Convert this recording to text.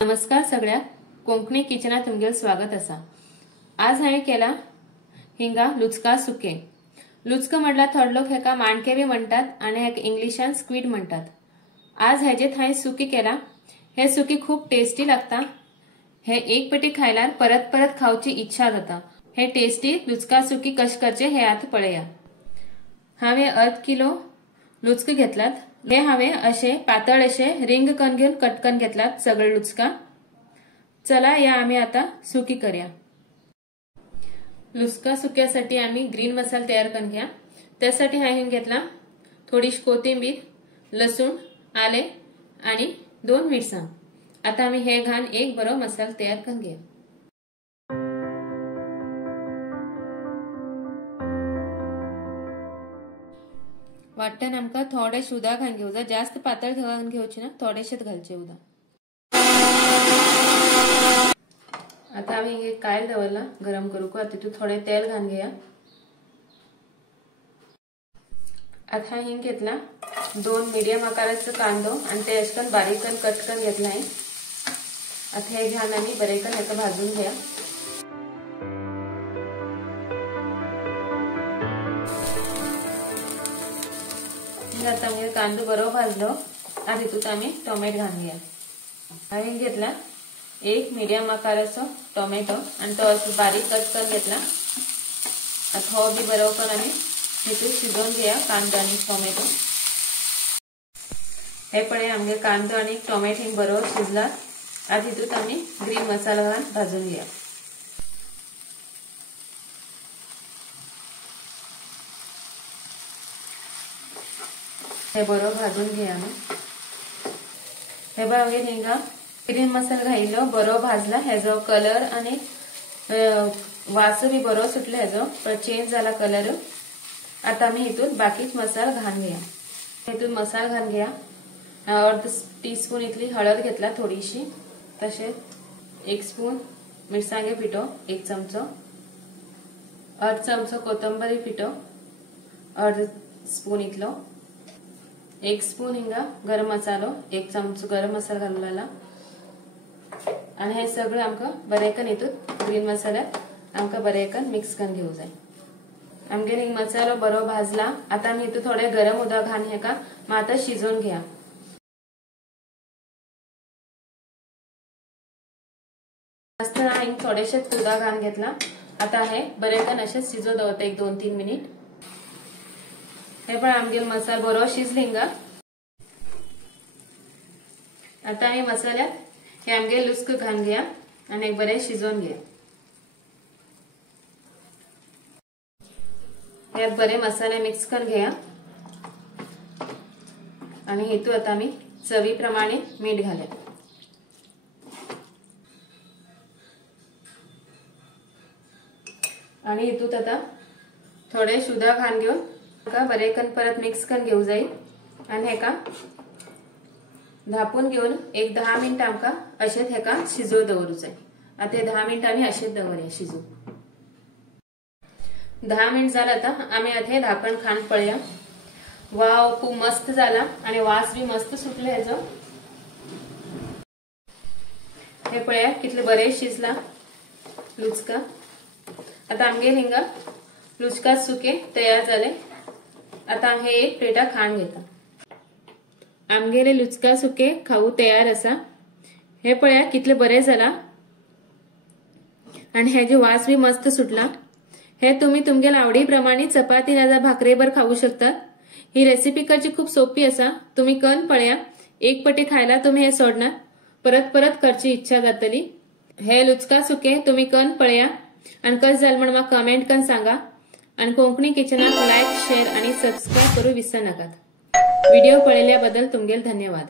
नमस्कार सगळ्या कोंकणी किचनात तुमगेल स्वागत असा। आज हांवें केला हिंगा लुचका सुके। लुचका म्हटल्यार थोडे लोक हेका माणके बी म्हणतात आणि हेका इंग्लिशान स्क्विड म्हणतात। आज हेजेत हांवें सुकी केला। हे सुकी खूप टेस्टी लागता। हे एक पेटी खायल्यार परत परत खावची इच्छा जाता। हे टेस्टी लुचका सुकी कशे करचे हे आता पळया। हांवें अर्ध किलो लुचके घेतलात। हे हांवें अशे पातळ अशे रिंग करून घेऊन कट करून घेतलात सगळे लुचका। चला या आम्ही आता सुकी करूया। लुचका सुक्यासाठी आम्ही ग्रीन मसाला तयार करून घ्या। त्यासाठी हांवें घेतला थोडीशी कोथिंबीर, लसूण, आले आणि 2 मिरसांग। आता आम्ही हे घालून एक बरो मसाला तयार करून घेऊया। वाटण आमका थोडेशे उदक घालून घेवचा। जास्त पातळ घालून घेवचे ना, थोडेशेच घालचे उदक। आता आम्ही हे कायल दवरला गरम करूक। तितून थोडे तेल घालून घेया। आता हिंग घेतला 2 मीडियम आकाराचा कांदो आणि ते अशकन बारीक करून कट करून घेतला आहे। आता हे घालून आम्ही बरे करून हेका भाजून घेया। आता आम्ही कांदो बरो भाजलो। आता तितून आम्ही टोमॅटो घालून घेया। हांवें घेतला एक मीडियम आकाराचो टोमॅटो आणि तो असो बारीक कट करून घेतला। आता हो बी बरो करून आम्ही तितून शिजवून घेया कांदो आणि टोमॅटो। हे पळे आमगे कांदो आणि टोमॅटो बरो शिजला। आता तितून आम्ही ग्रीन मसाला घालून भाजून घेया। हे बरो भाजून घेया आम्ही। हे बघा आम्ही हिंगा ग्रीन मसाला घायलो बरो भाजला। हेजो कलर आणि वास बी बरो सुटलो। हेजो चेंज झाला कलर। आता आम्ही हितून बाकीच मसाला घालून घेया। हितून मसाला घालून घेया। अर्ध टीस्पून इतली हळद घेतला थोडीशी, तसे 1 स्पून मिरसांगे पिठो 1 चमचो, अर्ध चमचो कोथंबरी पिठो अर्ध स्पून इतलो, 1 स्पून हिंगा गरम मसालो 1 चमचो गरम मसाला घालूला। आणि हे सगळं आमका बरे करून हितून ग्रीन मसाल्यात आमका बरे करून मिक्स करून घेऊ जाय। आमगे हिंग मसालो बरो भाजला। आता आम्ही हितून थोडे गरम उदक घालून हेका माता शिजवून घ्या। मस्त हिंग थोडेशे उदक घालून घेतला। आता हे बरे करून असे शिजव दवरता 1-2-3 मिनिट। हे पण आमगे मसाला बरो शिजला हिंगा। आता आम्ही मसाल्यात हे आमगे लुचक घालून घ्या आणि एक बरे शिजवून घ्या। हे बरे मसाले मिक्स करून घ्या आणि हितून आता आम्ही चवीप्रमाणे मीठ घालूया। आणि हितून आता थोडे उदक घालून घेऊन बरे करून परत मिक्स करून घेऊ जाईल। आणि हेका धापून घेऊन 10 मिनिट आमका अशेच हेका शिजव दवरूचे। आता 10 मिनिट आम्ही अशेच दवरूया शिजू। 10 मिनिट झाला। आता आम्ही आता हे धापण खान पळया। वाव खूप मस्त झाला आणि वास बी मस्त सुटले हेजो। हे पळया कितले बरे शिजला लुचका। आता आमगे हिंगा लुचका सुके तयार झाले। आता हे एक प्लेटा खाण घेता। आमगेले लुचका सुके खाऊ तयार असा। हे पळया कितले बरे झाला आणि हेजो वास बी मस्त सुटला। हे तुम्ही तुमगेल आवडीप्रमाणे चपाती नाजा भाकरेबर खाऊ शकता। ही रेसिपी करची खूप सोपी असा। तुम्ही करून पळया। एक पटी खायला तुम्ही हे सोडणार, परत परत करची इच्छा जातली। हे लुचका सुके तुम्ही करून पळया आणि कस झालं म्हणून मला कमेंट करून सांगा। आणि कोंकणी किचनात लाईक, शेअर आणि सबस्क्राईब करू विसरू नका। व्हिडिओ पळयल्याबद्दल तुमगेल धन्यवाद।